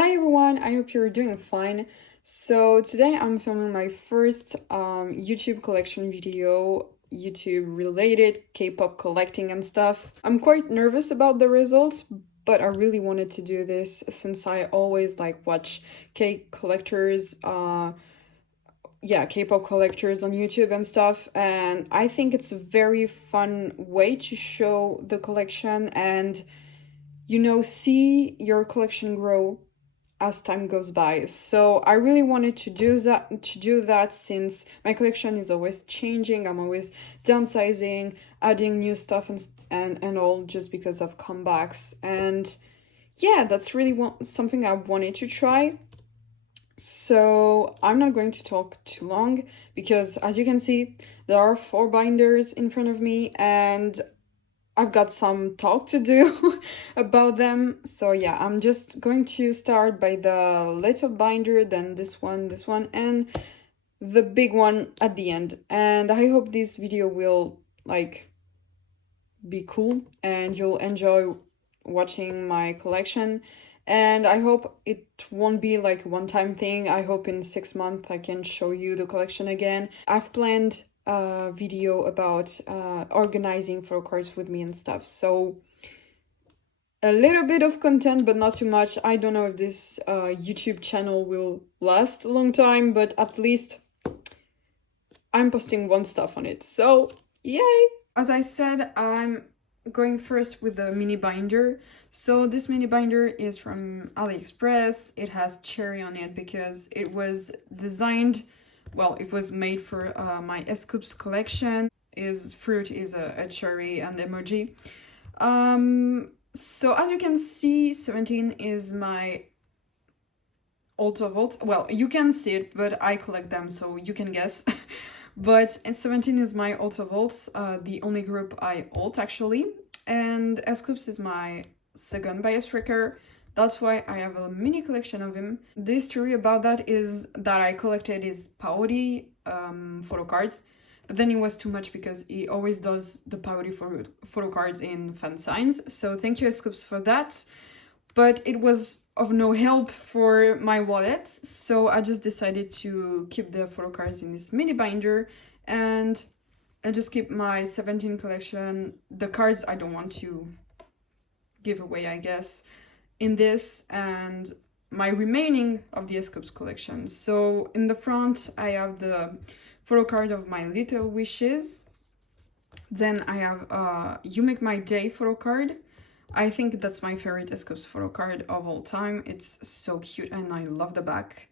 Hi everyone, I hope you're doing fine. So today I'm filming my first YouTube collection video, YouTube related K-pop collecting and stuff. I'm quite nervous about the results, but I really wanted to do this since I always watch K-collectors, K-pop collectors on YouTube and stuff, and I think it's a very fun way to show the collection and see your collection grow as time goes by. So I really wanted to do that since my collection is always changing. I'm always downsizing, adding new stuff and all just because of comebacks. And yeah, that's really something I wanted to try. So I'm not going to talk too long because as you can see, there are 4 binders in front of me and I've got some talk to do about them. So yeah, I'm just going to start by the little binder, then this one, and the big one at the end. And I hope this video will be cool and you'll enjoy watching my collection. And I hope it won't be like a one-time thing. I hope in 6 months I can show you the collection again. I've planned a video about organizing photocards with me and stuff. So a little bit of content, but not too much. I don't know if this YouTube channel will last a long time, but at least I'm posting one stuff on it. So yay! As I said, I'm going first with the mini binder. So this mini binder is from AliExpress. It has cherry on it because it was designed, well, it was made for my scoups collection. Fruit is a cherry and emoji. So as you can see, 17 is my Ultra Volt. Well, you can see it, but I collect them, so you can guess. But 17 is my Ultra Volts, the only group I ult actually. And scoups is my second bias wrecker. That's why I have a mini collection of him. The history about that is that I collected his pouty photo cards, but then it was too much because he always does the pouty photo cards in fan signs. So thank you, scoups, for that. But it was of no help for my wallet, so I just decided to keep the photo cards in this mini binder, and I just keep my 17 collection, the cards I don't want to give away, I guess, in this, and my remaining of the scoups collection. So in the front I have the photo card of my little wishes, then I have You Make My Day photo card. I think that's my favorite scoups photo card of all time. It's so cute and I love the back.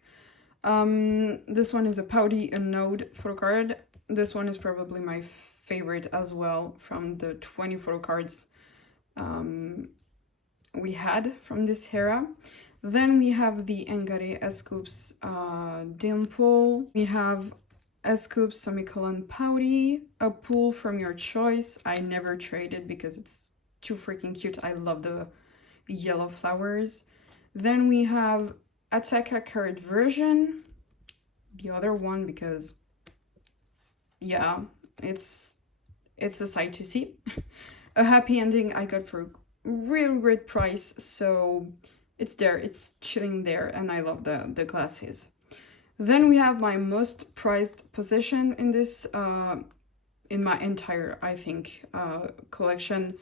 This one is a pouty node photo card. This one is probably my favorite as well from the 20 photo cards we had from this era. Then we have the Engare scoups dimple. We have scoups semicolon pouty, a pool from your choice. I never traded because it's too freaking cute. I love the yellow flowers. Then we have Attack card version, the other one, because yeah, it's a sight to see. A happy ending I got for a real great price, so it's there, it's chilling there, and I love the glasses. Then we have my most prized possession in this in my entire, I think, collection,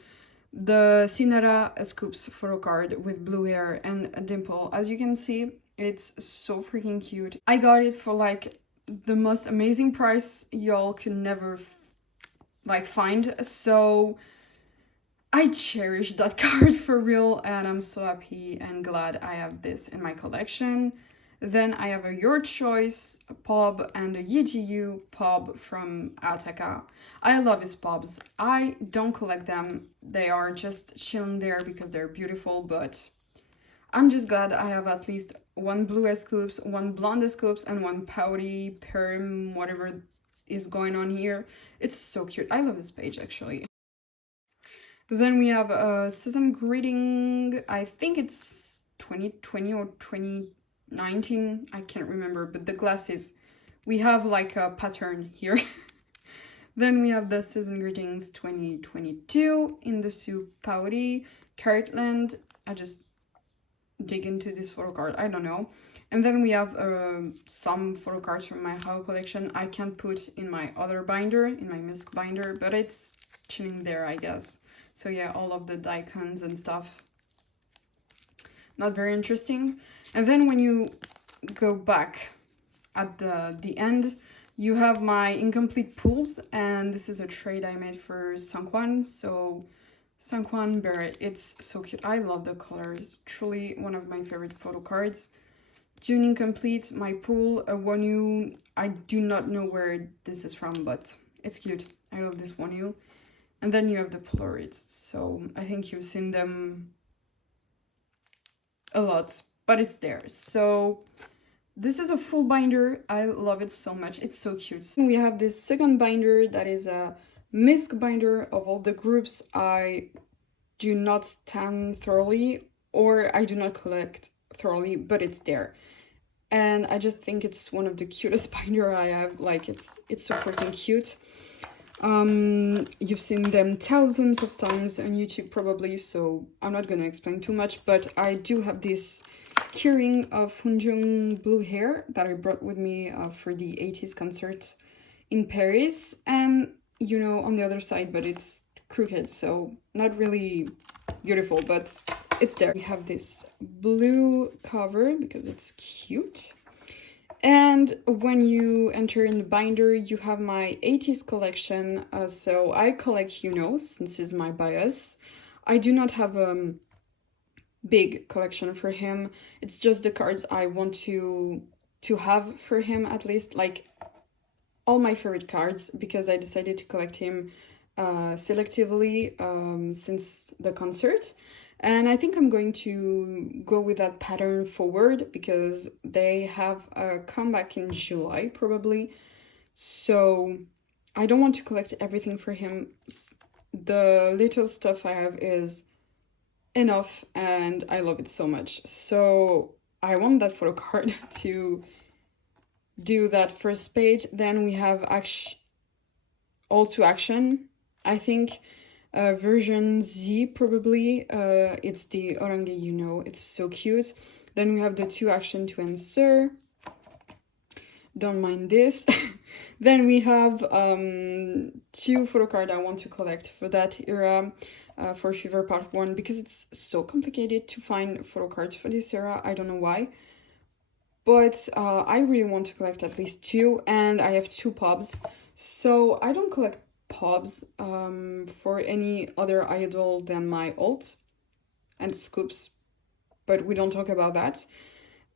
the Sinara scoups photo card with blue hair and a dimple. As you can see, it's so freaking cute. I got it for like the most amazing price y'all could never find, so I cherish that card for real, and I'm so happy and glad I have this in my collection. Then I have a Your Choice pub and a YGU pub from Ataka. I love his pubs. I don't collect them. They are just chilling there because they're beautiful, but I'm just glad I have at least one blue scoups, one blonde scoups, and one pouty perm, whatever is going on here. It's so cute. I love this page actually. Then we have a season greeting. I think it's 2020 or 2019, I can't remember, but the glasses, we have like a pattern here. Then we have the season greetings 2022 in the soup pouty Cartland. I just dig into this photo card, I don't know. And then we have some photo cards from my How collection I can't put in my other binder, in my misc binder, but it's chilling there, I guess. So yeah, all of the daikons and stuff, not very interesting. And then when you go back at the end, you have my incomplete pools, and this is a trade I made for Sangkwan. So Sangkwan Beret, it's so cute. I love the colors, truly one of my favorite photo cards. June incomplete, my pool, a Wonyu. I do not know where this is from, but it's cute. I love this Wonyu. And then you have the Polaroids. So I think you've seen them a lot, but it's there. So this is a full binder. I love it so much. It's so cute. We have this second binder that is a misc binder of all the groups I do not stand thoroughly, or I do not collect thoroughly, but it's there. And I just think it's one of the cutest binder I have. Like, it's so freaking cute. You've seen them thousands of times on YouTube probably, so I'm not gonna explain too much, but I do have this keyring of Hunjung blue hair that I brought with me for the ateez concert in Paris, and you know, on the other side, but it's crooked, so not really beautiful, but it's there. We have this blue cover because it's cute. And when you enter in the binder, you have my ateez collection. So I collect, you know, since it's my bias. I do not have a big collection for him. It's just the cards I want to have for him, at least, like all my favorite cards, because I decided to collect him selectively since the concert. And I think I'm going to go with that pattern forward because they have a comeback in July probably. So I don't want to collect everything for him. The little stuff I have is enough and I love it so much. So I want that photo card to do that first page. Then we have All to Action, I think. Version Z probably. It's the orange, you know, it's so cute. Then we have the 2 action to answer, don't mind this. Then we have 2 photo cards I want to collect for that era, for Fever Part 1, because it's so complicated to find photo cards for this era. I don't know why, but I really want to collect at least 2, and I have 2 pubs. So I don't collect pubs for any other idol than my alt and scoops, but we don't talk about that.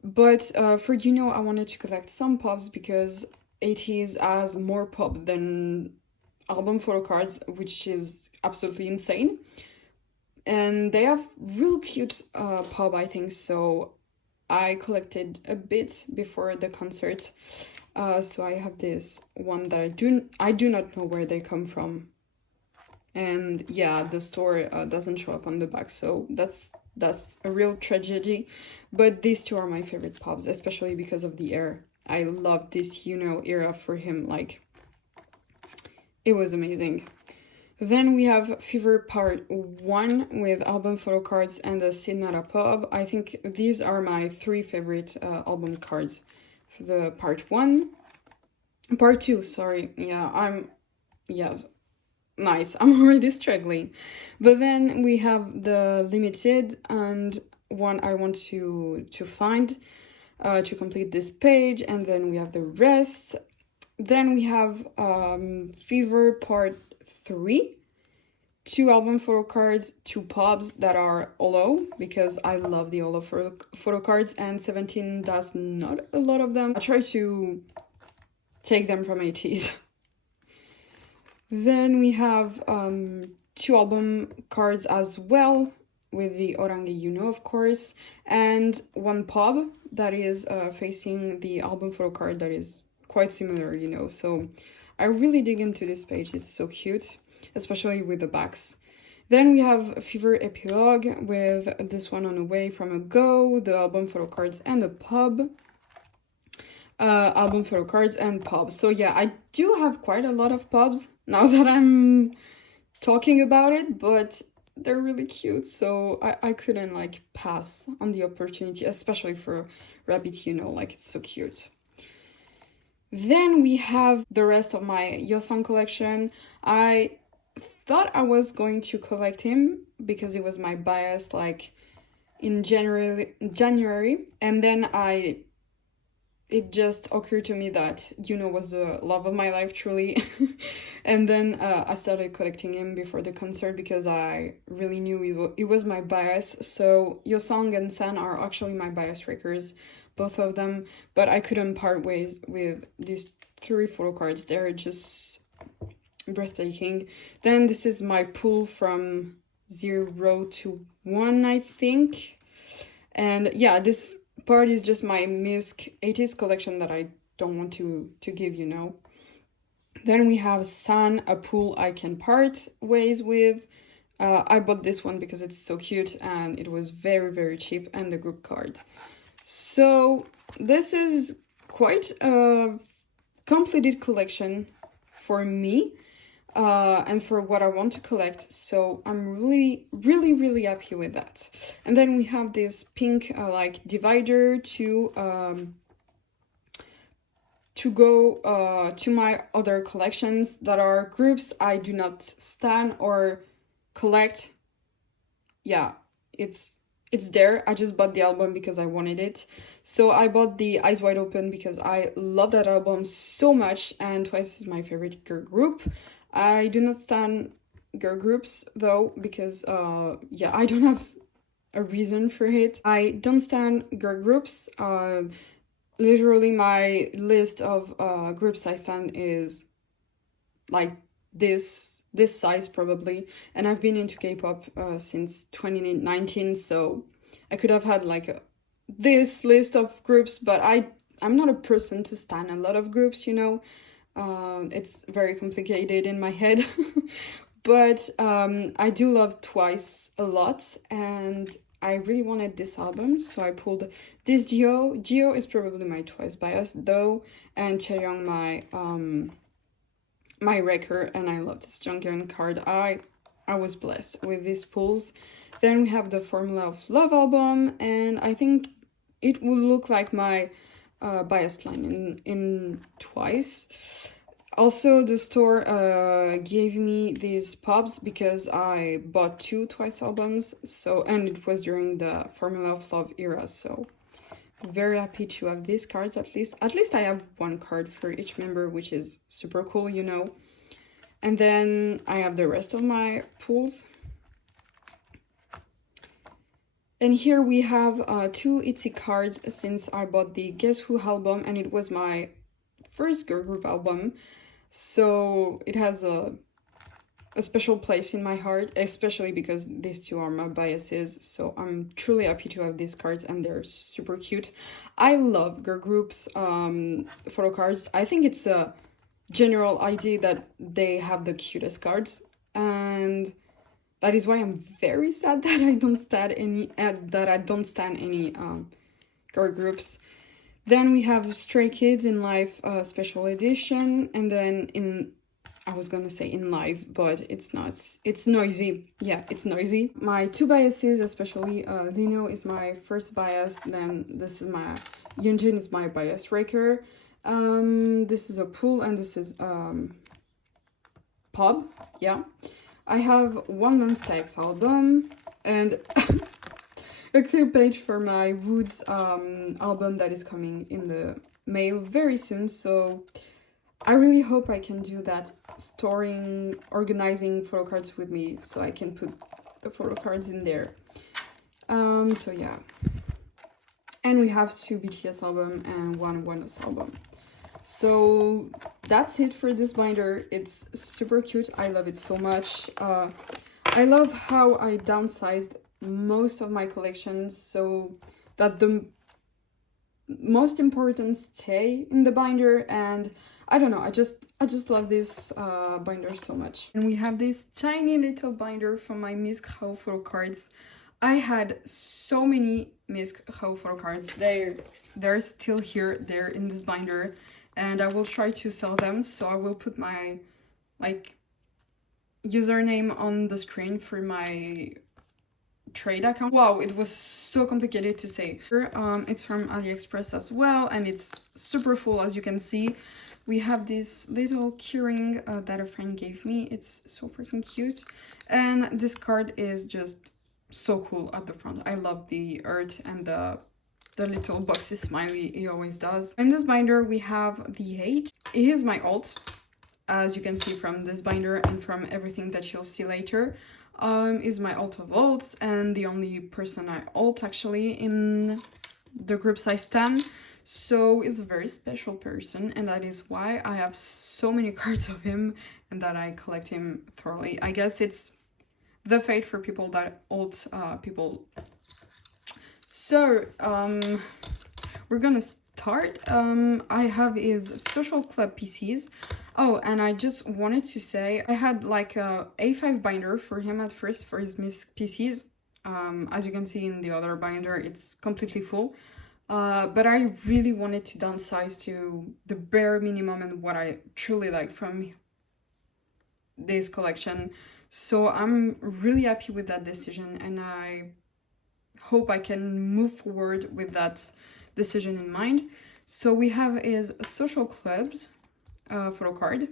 But for you know, I wanted to collect some pubs because ateez has more pub than album photo cards, which is absolutely insane, and they have real cute pub, I think. So I collected a bit before the concert. So I have this one that I do not know where they come from, and yeah, the store doesn't show up on the back, so that's a real tragedy. But these 2 are my favorite pubs, especially because of the air. I love this, you know, era for him. Like, it was amazing. Then we have Fever Part 1 with album photo cards and the Sidnara pub. I think these are my 3 favorite album cards for the Part 1. Part 2, sorry. Yeah, yes, nice. I'm already struggling. But then we have the limited and one I want to find to complete this page, and then we have the rest. Then we have Fever Part 3, 2 album photo cards, 2 pubs that are holo, because I love the holo photo cards, and 17 does not a lot of them. I try to take them from ateez. Then we have 2 album cards as well, with the orange, you know, of course, and 1 pub that is facing the album photo card that is quite similar, you know. So I really dig into this page. It's so cute, especially with the backs. Then we have Fever Epilogue with this one on Away from a Go, the album photo cards and the pub. Album photo cards and pubs. So yeah, I do have quite a lot of pubs now that I'm talking about it, but they're really cute, so I couldn't like pass on the opportunity, especially for Rabbit, you know, like it's so cute. Then we have the rest of my Yosan collection. I thought I was going to collect him because it was my bias like in January, and then it just occurred to me that Yuno was the love of my life, truly. And then I started collecting him before the concert because I really knew it was my bias. So Yosang and San are actually my bias breakers, both of them. But I couldn't part ways with these 3 photo cards. They're just breathtaking. Then this is my pool from 0 to 1, I think. And yeah, this part is just my misc ateez collection that I don't want to give, you know. Then we have San, a pool I can part ways with. I bought this one because it's so cute and it was very cheap, and the group card. So this is quite a completed collection for me and for what I want to collect, so I'm really happy with that. And then we have this pink like divider to go to my other collections that are groups I do not stan or collect. Yeah, it's there. I just bought the album because I wanted it. So I bought the Eyes Wide Open because I love that album so much, and Twice is my favorite girl group. I do not stan girl groups though, because yeah, I don't have a reason for it. I don't stan girl groups. Literally my list of groups I stan is like this size probably, and I've been into K-pop since 2019, so I could have had like this list of groups, but I'm not a person to stan a lot of groups, you know. It's very complicated in my head. But I do love Twice a lot, and I really wanted this album, so I pulled this Geo. Geo is probably my Twice bias though, and Chaeyoung my wrecker, and I love this Jungkook card. I was blessed with these pulls. Then we have the Formula of Love album, and I think it will look like my bias line in Twice. Also, the store gave me these pops because I bought 2 Twice albums, so, and it was during the Formula of Love era, so very happy to have these cards. At least I have 1 card for each member, which is super cool, you know. And then I have the rest of my pools. And here we have 2 ITZY cards since I bought the Guess Who album, and it was my first girl group album, so it has a special place in my heart, especially because these 2 are my biases. So I'm truly happy to have these cards, and they're super cute. I love girl groups photo cards. I think it's a general idea that they have the cutest cards, and that is why I'm very sad that I don't stan any girl groups. Then we have Stray Kids in Life special edition, and then I was gonna say in live, but it's not. It's noisy. Yeah, it's noisy. My 2 biases, especially Lino is my first bias. Then this is my Yunjin is my bias breaker. This is a pool, and this is pub. Yeah, I have One Month X album and a clear page for my Woods album that is coming in the mail very soon. So I really hope I can do that storing, organizing photo cards with me, so I can put the photo cards in there. So yeah. And we have 2 BTS album and 1 ONEUS album. So that's it for this binder. It's super cute. I love it so much. I love how I downsized most of my collections so that the most important stay in the binder, and I don't know, I just love this binder so much. And we have this tiny little binder from my misc photo cards. I had so many misc photo cards. They're still here, they're in this binder, and I will try to sell them. So I will put my like username on the screen for my trade account. Wow, it was so complicated to say. It's from AliExpress as well, and it's super full, as you can see. We have this little keyring that a friend gave me. It's so freaking cute, and this card is just so cool at the front. I love the art and the little boxy smiley he always does. In this binder we have the 8. He is my alt, as you can see from this binder and from everything that you'll see later. Is my alt of alts and the only person I alt actually in the groups I stand. So it's a very special person, and that is why I have so many cards of him and that I collect him thoroughly. I guess it's the fate for people that alt people. So we're gonna start. I have his social club PCs. Oh, and I just wanted to say I had like a A5 binder for him at first for his misc PCs. As you can see in the other binder, it's completely full. But I really wanted to downsize to the bare minimum and what I truly like from this collection. So I'm really happy with that decision, and I hope I can move forward with that decision in mind. So we have his social clubs photo card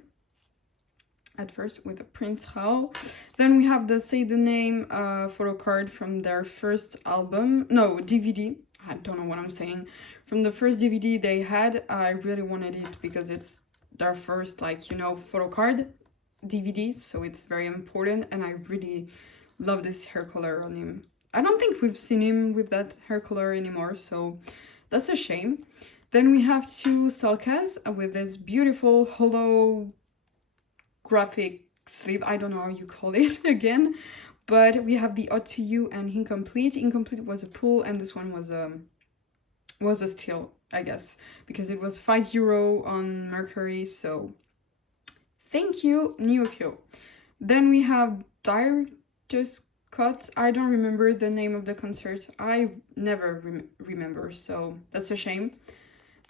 at first with a Prince Hall. Then we have the Say the Name photo card from their first album, no, DVD. I don't know what I'm saying. From the first DVD they had. I really wanted it because it's their first, like, you know, photo card DVD, so it's very important, and I really love this hair color on him. I don't think we've seen him with that hair color anymore, so that's a shame. Then we have two Salkas with this beautiful holographic sleeve. I don't know how you call it again, but we have the Odd to You and Incomplete. Incomplete was a pull, and this one was a steal, I guess, because it was €5 on Mercury. So thank you, Nyokyo. Then we have Director's Cut. I don't remember the name of the concert. I never remember, so that's a shame.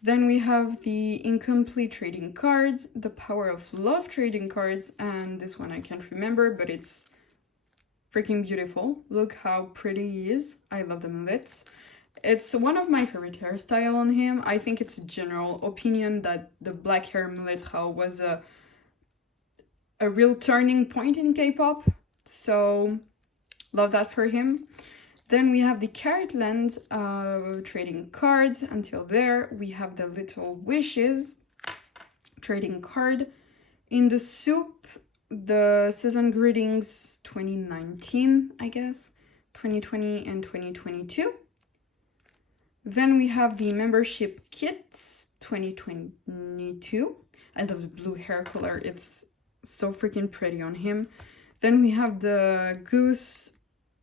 Then we have the Incomplete trading cards, the Power of Love trading cards, and this one I can't remember, but it's freaking beautiful. Look how pretty he is. I love the mullets. It's one of my favorite hairstyle on him. I think it's a general opinion that the black hair mullet was a real turning point in K-pop. So love that for him. Then we have the Carrot Land trading cards. Until there, we have the Little Wishes trading card. In the soup, the Season Greetings 2019, I guess, 2020 and 2022. Then we have the Membership Kits 2022. I love the blue hair color. It's so freaking pretty on him. Then we have the Goose,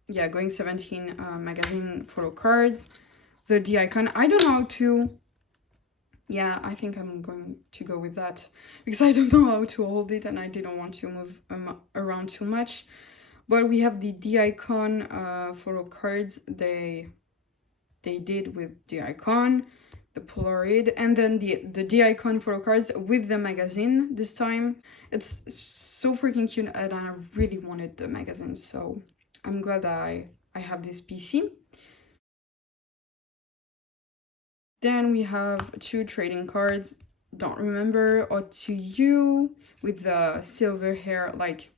yeah, Going 17 magazine photo cards, the d8. I don't know how to, yeah, I think I'm going to go with that because I don't know how to hold it and I didn't want to move around too much. But we have the d8 photo cards they did with d8, the Polaroid, and then the d8 photo cards with the magazine this time. It's so freaking cute, and I really wanted the magazine, so I'm glad that I have this PC. Then we have two trading cards, don't remember, Odd to You with the silver hair, like,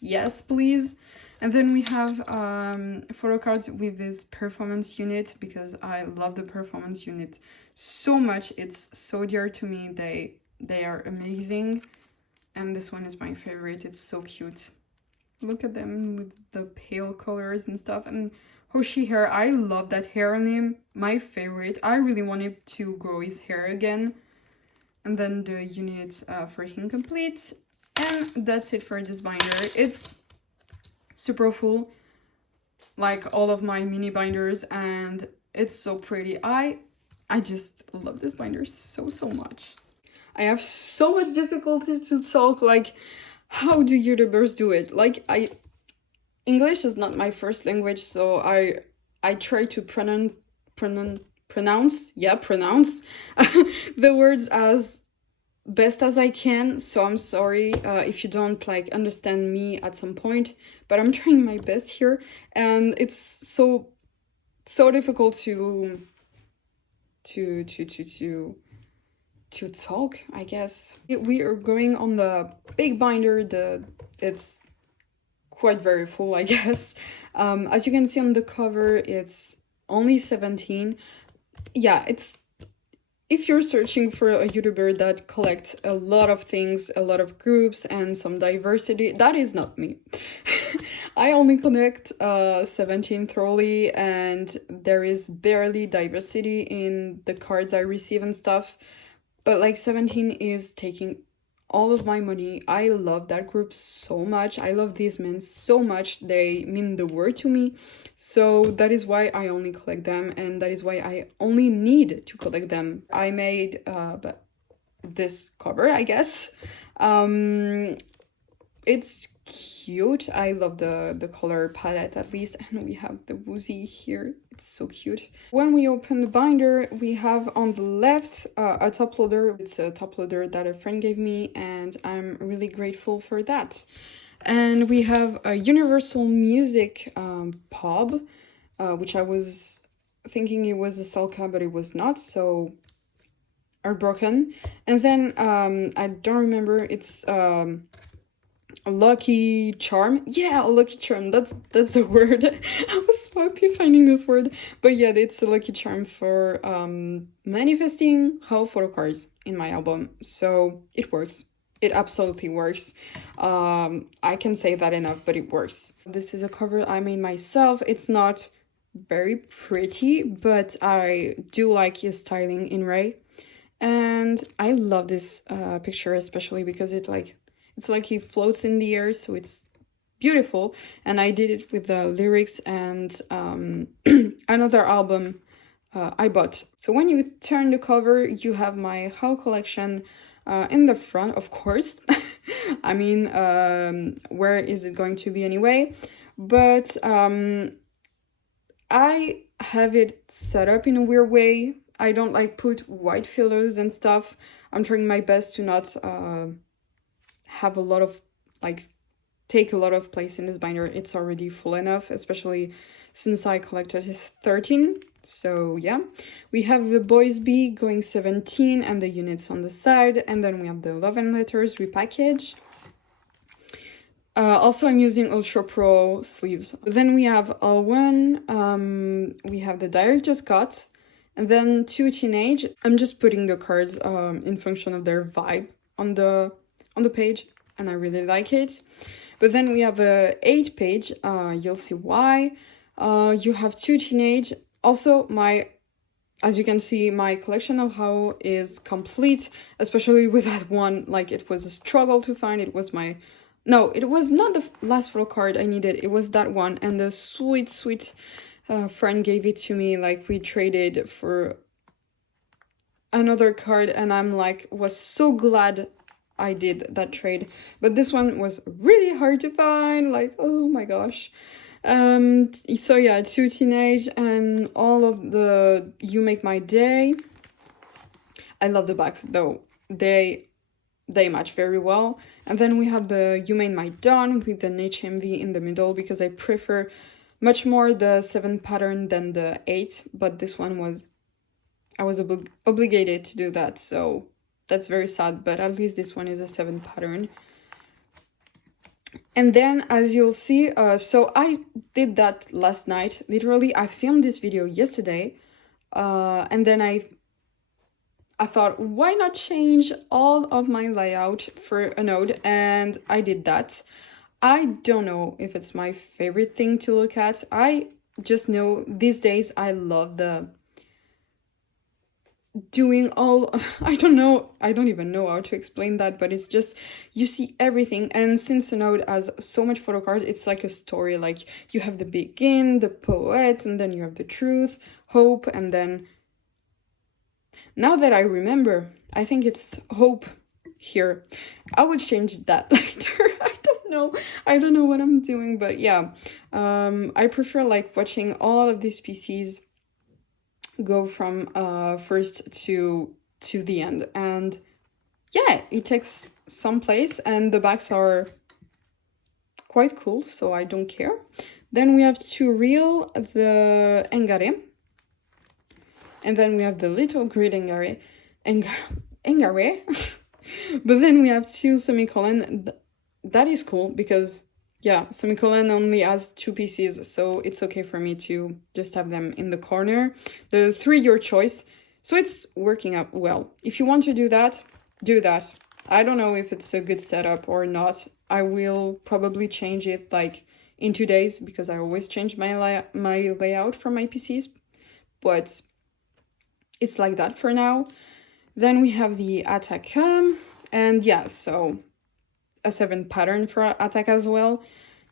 yes please. And then we have photo cards with this performance unit because I love the performance unit so much. It's so dear to me. They are amazing. And this one is my favorite. It's so cute. Look at them with the pale colors and stuff. And Hoshi hair, I love that hair on him. My favorite. I really wanted to grow his hair again. And then the units for Incomplete. And that's it for this binder. It's super full, like all of my mini binders, and it's so pretty. I just love this binder so much. I have so much difficulty to talk, like, how do YouTubers do it? Like, English is not my first language, so I try to pronounce the words as best as I can, so I'm sorry if you don't like understand me at some point, but I'm trying my best here, and it's so difficult to talk, I guess. We are going on the big binder. It's quite very full, I guess. As you can see on the cover, it's only 17. Yeah, it's, if you're searching for a YouTuber that collects a lot of things, a lot of groups, and some diversity, that is not me. I only collect 17 thoroughly, and there is barely diversity in the cards I receive and stuff. But like 17 is taking all of my money. I love that group so much. I love these men so much. They mean the world to me. So that is why I only collect them, and that is why I only need to collect them. I made this cover, I guess. It's cute. I love the color palette, at least, and we have the woozy here. It's so cute. When we open the binder, we have on the left a top loader. It's a top loader that a friend gave me, and I'm really grateful for that. And we have a Universal Music pub, which I was thinking it was a Salka, but it was not, so heartbroken. And then I don't remember, it's a lucky charm. Yeah, a lucky charm, that's the word. I was so happy finding this word. But yeah, it's a lucky charm for manifesting how photocards in my album. So it works. It absolutely works. I can say that enough, but it works. This is a cover I made myself. It's not very pretty, but I do like his styling in Ray. And I love this picture, especially because it's like he floats in the air, so it's beautiful. And I did it with the lyrics and another album I bought. So when you turn the cover, you have my How collection in the front, of course. I mean, where is it going to be anyway? But I have it set up in a weird way. I don't like put white fillers and stuff. I'm trying my best to not have a lot of, like, take a lot of place in this binder. It's already full enough, especially since I collected 13. So yeah, we have the Boys B going 17 and the units on the side, and then we have the Love and Letters repackage. Also, I'm using Ultra Pro sleeves. Then we have L1, we have the Director's Cut, and then 2 Teenage. I'm just putting the cards in function of their vibe on the page, and I really like it. But then we have a 8 page, you'll see why. You have 2 Teenage. Also, as you can see, my collection of How is complete, especially with that one. Like, it was a struggle to find. It was my... No, it was not the last photo card I needed. It was that one. And the sweet friend gave it to me. Like, we traded for another card, and I'm like, was so glad I did that trade. But this one was really hard to find. Like, oh my gosh. So yeah, 2 Teenage and all of the You Make My Day. I love the backs though. They match very well. And then we have the You Made My Dawn with an HMV in the middle, because I prefer much more the 7 pattern than the 8, but this one I was obligated to do that, so that's very sad, but at least this one is a 7 pattern. And then, as you'll see, so I did that last night. Literally, I filmed this video yesterday, and then I thought, why not change all of my layout for a node? And I did that. I don't know if it's my favorite thing to look at. I just know these days I love the doing all... I don't even know how to explain that, but it's just, you see everything. And since a node has so much photo cards, it's like a story. Like, you have the begin, the poet, and then you have the truth, hope, and then... Now that I remember, I think it's hope here. I would change that later. I don't know what I'm doing, but yeah. I prefer like watching all of these pieces go from first to the end. And yeah, it takes some place, and the backs are quite cool, so I don't care. Then we have to reel the engare, and then we have the little grid engare, but then we have two semicolon. That is cool because, yeah, semicolon only has two pieces, so it's okay for me to just have them in the corner. The three, your choice. So it's working out well. If you want to do that, do that. I don't know if it's a good setup or not. I will probably change it like in 2 days because I always change my layout for my PCs. But it's like that for now. Then we have the attack, and yeah, so a 7 pattern for attack as well.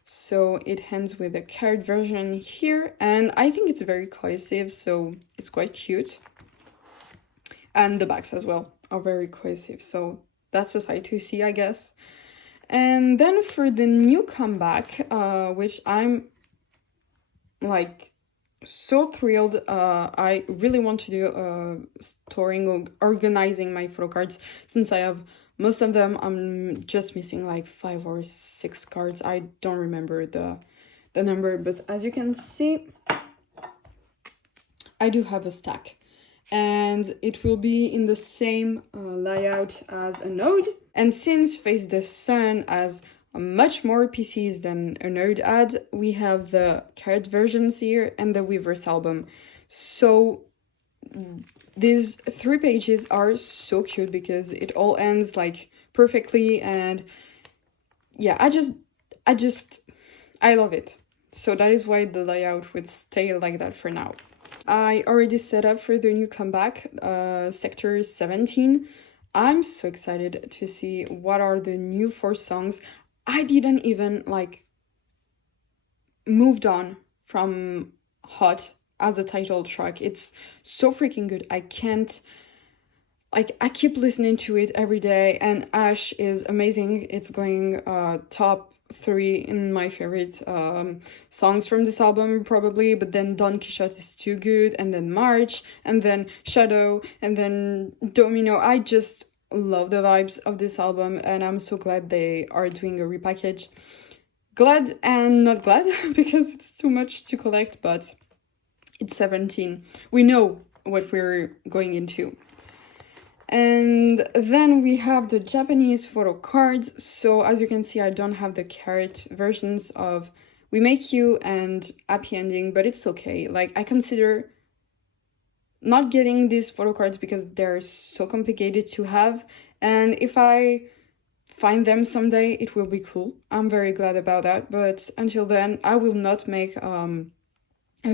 So it ends with a carrot version here, and I think it's very cohesive, so it's quite cute. And the backs as well are very cohesive, so that's a sight to see, I guess. And then for the new comeback, which I'm like so thrilled. I really want to do storing or organizing my photo cards, since I have most of them. I'm just missing like 5 or 6 cards. I don't remember the number, but as you can see, I do have a stack, and it will be in the same layout as a node. And since Face the Sun has much more PCs than a node had, we have the carrot versions here and the Weavers album. So these 3 pages are so cute because it all ends like perfectly, and yeah, I love it. So that is why the layout would stay like that for now. I already set up for the new comeback, sector 17. I'm so excited to see what are the new 4 songs. I didn't even like moved on from Hot as a title track. It's so freaking good. I can't, like, I keep listening to it every day, and Ash is amazing. It's going top 3 in my favorite songs from this album probably, but then Don Quixote is too good, and then March, and then Shadow, and then Domino. I just love the vibes of this album, and I'm so glad they are doing a repackage. Glad and not glad because it's too much to collect, but it's 17. We know what we're going into. And then we have the Japanese photo cards. So as you can see, I don't have the carrot versions of We Make You and Happy Ending, but it's okay. Like, I consider not getting these photo cards because they're so complicated to have, and if I find them someday, it will be cool. I'm very glad about that, but until then, I will not make a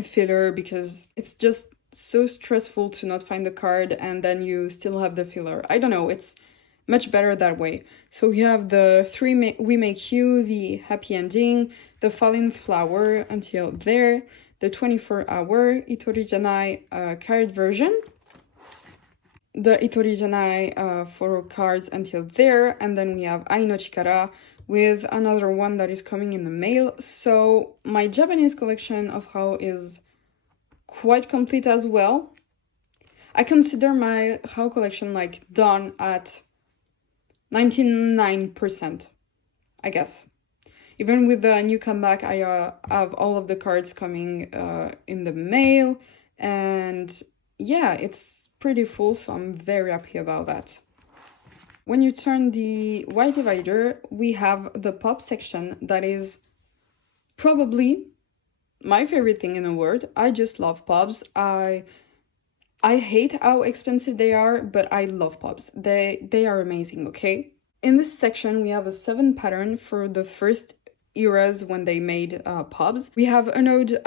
filler because it's just so stressful to not find the card and then you still have the filler. I don't know, it's much better that way. So we have the 3 We Make You, the Happy Ending, the Falling Flower until there, the 24-hour Itori Janai card version, the Itori Janai photo cards until there, and then we have Ai no Chikara with another one that is coming in the mail. So my Japanese collection of Hao is quite complete as well. I consider my Hao collection like done at 99%, I guess. Even with the new comeback, I have all of the cards coming in the mail, and yeah, it's pretty full, so I'm very happy about that. When you turn the white divider, we have the pop section that is probably my favorite thing in the world. I just love pops. I hate how expensive they are, but I love pops. They are amazing, okay? In this section, we have a 7 pattern for the first eras when they made pops. We have an ode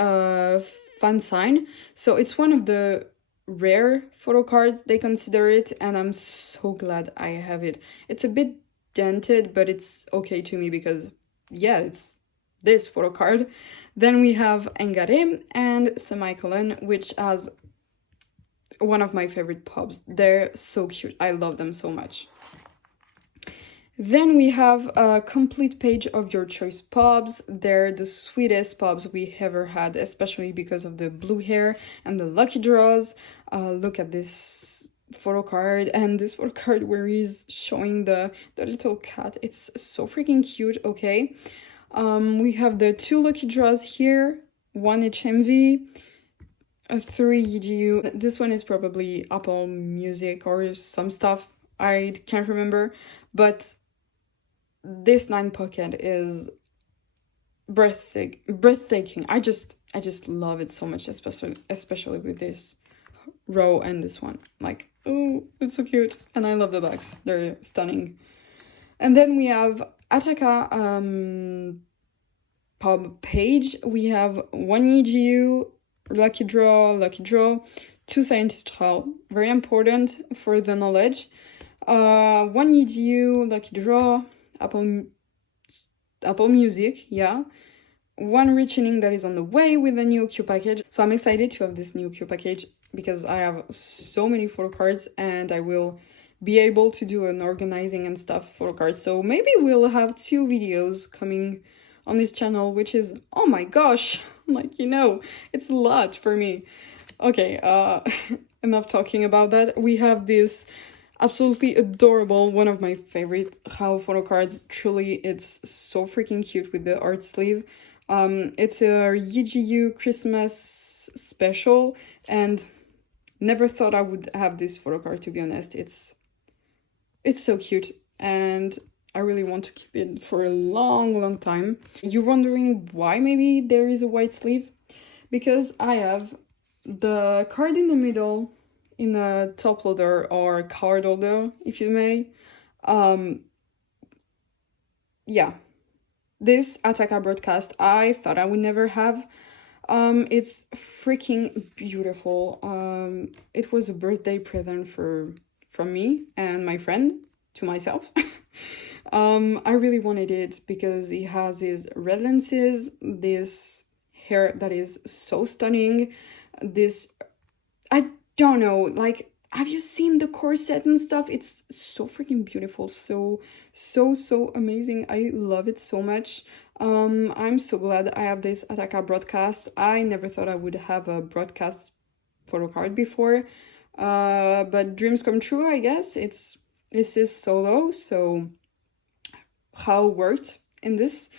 fan sign, so it's one of the rare photo cards they consider it, and I'm so glad I have it. It's a bit dented, but it's okay to me because yeah, it's this photo card. Then we have Engare and Semicolon, which has one of my favorite pops. They're so cute. I love them so much. Then we have a complete page of your choice pops. They're the sweetest pops we ever had, especially because of the blue hair and the lucky draws. Look at this photo card, and this photo card where he's showing the little cat, it's so freaking cute. Okay, we have the 2 lucky draws here, 1 HMV, a 3 EGU. This one is probably Apple Music or some stuff, I can't remember, but this 9 pocket is breathtaking. I just love it so much, especially with this row and this one. Like, oh, it's so cute, and I love the bags, they're stunning. And then we have Ataka pub page. We have 1 EGU, lucky draw, 2 scientist hall, very important for the knowledge. 1 EGU, lucky draw, Apple Music, yeah. 1 returning that is on the way with the new Q package. So I'm excited to have this new Q package because I have so many photo cards, and I will be able to do an organizing and stuff photo cards. So maybe we'll have 2 videos coming on this channel, which is, oh my gosh, like, you know, it's a lot for me. Okay, enough talking about that. We have this absolutely adorable, one of my favorite How photo cards. Truly, it's so freaking cute with the art sleeve. It's a EGU Christmas special, and never thought I would have this photo card, to be honest. It's so cute, and I really want to keep it for a long time. You're wondering why maybe there is a white sleeve? Because I have the card in the middle in a top loader or card holder, if you may. Yeah, this Ataka broadcast I thought I would never have. It's freaking beautiful. It was a birthday present from me and my friend to myself. I really wanted it because it has these red lenses, this hair that is so stunning, this, I don't know, like, have you seen the corset and stuff? It's so freaking beautiful, so amazing. I love it so much. I'm so glad I have this Ataka broadcast. I never thought I would have a broadcast photo card before, but dreams come true, I guess. This is solo, so how worked in this.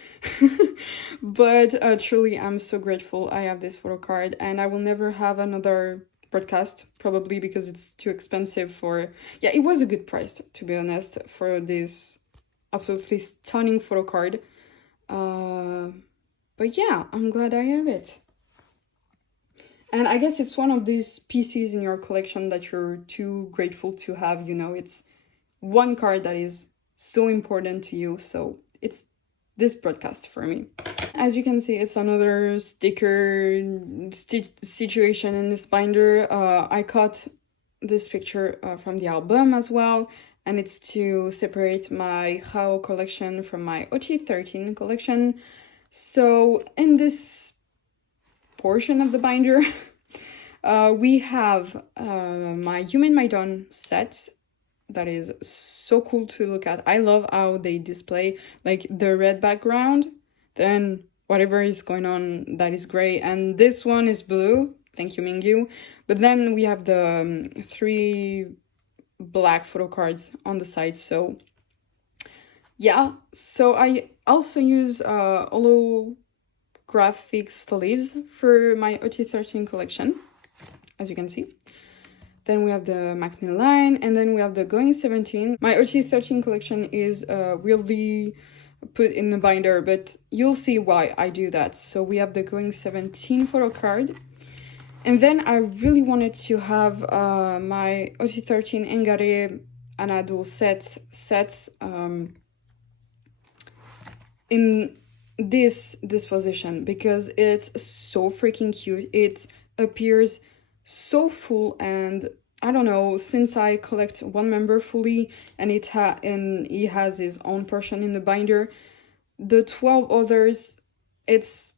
But truly, I'm so grateful I have this photo card, and I will never have another broadcast, probably because it's too expensive for, yeah, it was a good price, to be honest, for this absolutely stunning photo card. But yeah, I'm glad I have it. And I guess it's one of these pieces in your collection that you're too grateful to have, you know. It's one card that is so important to you, so it's this broadcast for me. As you can see, it's another sticker situation in this binder. I cut this picture from the album as well, and it's to separate my How collection from my ot13 collection. So in this portion of the binder, we have my You Made My Dawn set. That is so cool to look at. I love how they display like the red background, then whatever is going on, that is gray, and this one is blue. Thank you, Mingyu. But then we have the 3 black photo cards on the side. So yeah, so I also use holographic sleeves for my ot13 collection, as you can see. Then we have the Macne line, and then we have the Going 17. My ot13 collection is really put in the binder, but you'll see why I do that. So we have the Going 17 photo card. And then I really wanted to have my ot13 Engare Anadol sets in this disposition, because it's so freaking cute. It appears so full, and I don't know, since I collect one member fully, and he has his own portion in the binder, the 12 others, it's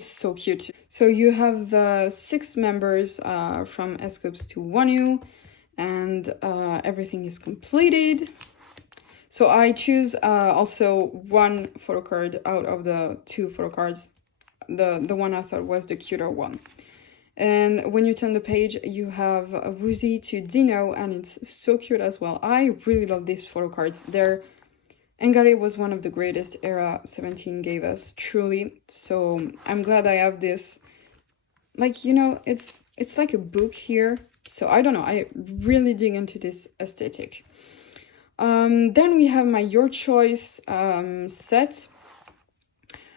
so cute. So you have the 6 members from scoups to Wanu, and everything is completed. So I choose also 1 photo card out of the 2 photo cards, the one I thought was the cuter one. And when you turn the page, you have a Woozy to Dino, and it's so cute as well. I really love these photo cards. Engare was one of the greatest era 17 gave us, truly. So I'm glad I have this. Like, you know, it's like a book here. So I don't know, I really dig into this aesthetic. Then we have my Your Choice set.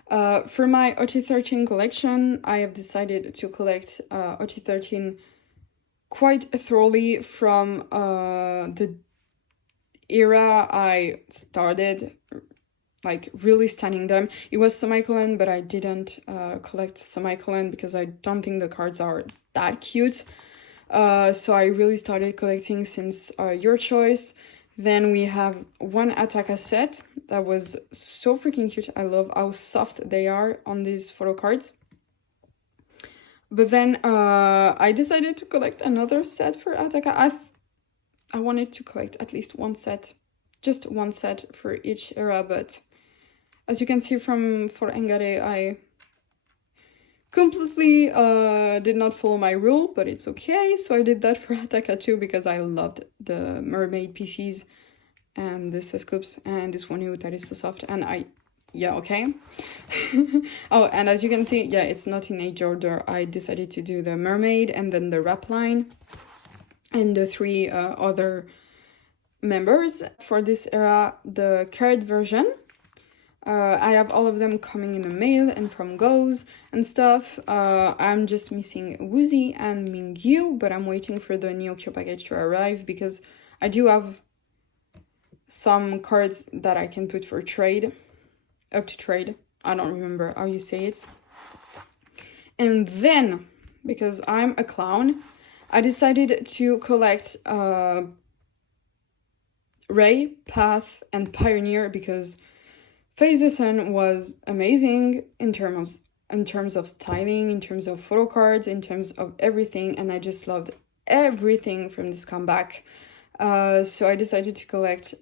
For my ot13 collection, I have decided to collect ot13 quite thoroughly from the era I started, like really studying them. It was semicolon, but I didn't collect semicolon because I don't think the cards are that cute. So I really started collecting since Your Choice. Then we have one Ataka set that was so freaking cute. I love how soft they are on these photo cards. But then I decided to collect another set for Ataka. I wanted to collect at least one set, just one set for each era, but as you can see from for Engare, I completely did not follow my rule, but it's okay. So I did that for Ataka too because I loved the mermaid pieces and the scoups and this one that is so soft, and yeah, okay. Oh, and as you can see, yeah, it's not in age order. I decided to do the mermaid and then the wrap line and the three other members for this era, the card version. I have all of them coming in the mail and from Goes and stuff. I'm just missing Woozy and Mingyu, but I'm waiting for the Neokyo package to arrive because I do have some cards that I can put for trade, up to trade. I don't remember how you say it. And then, because I'm a clown, I decided to collect Ray, Path, and Pioneer because Face the Sun was amazing in terms of styling, in terms of photo cards, in terms of everything, and I just loved everything from this comeback. So I decided to collect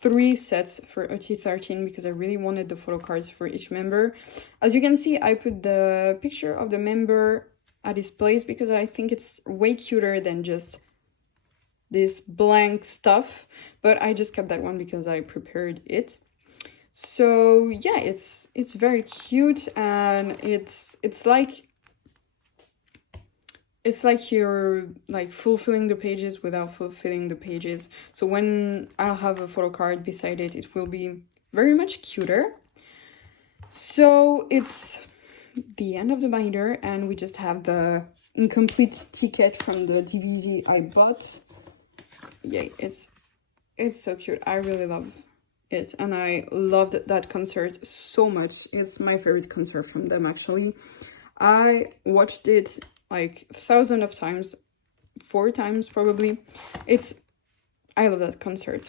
3 sets for ot13 because I really wanted the photo cards for each member. As you can see, I put the picture of the member at his place because I think it's way cuter than just this blank stuff, but I just kept that one because I prepared it. So yeah, it's very cute, and it's like you're like fulfilling the pages without fulfilling the pages. So when I'll have a photo card beside it, it will be very much cuter. So it's the end of the binder, and we just have the incomplete ticket from the DVD I bought. Yeah, it's so cute. I really love it, and I loved that concert so much. It's my favorite concert from them, actually. I watched it like thousands of times, 4 times probably. I love that concert,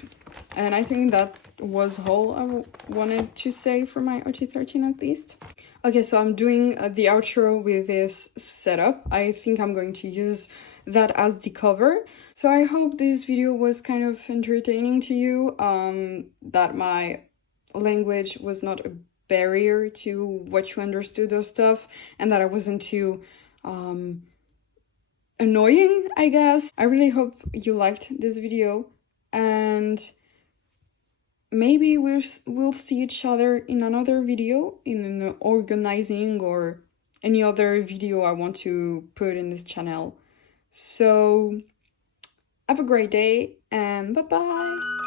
and I think that was all I wanted to say for my ot13 at least. Okay, so I'm doing the outro with this setup. I think I'm going to use that as the cover. So I hope this video was kind of entertaining to you, that my language was not a barrier to what you understood of stuff, and that I wasn't too annoying, I guess. I really hope you liked this video, and maybe we'll see each other in another video, in an organizing or any other video I want to put in this channel. So have a great day, and bye bye.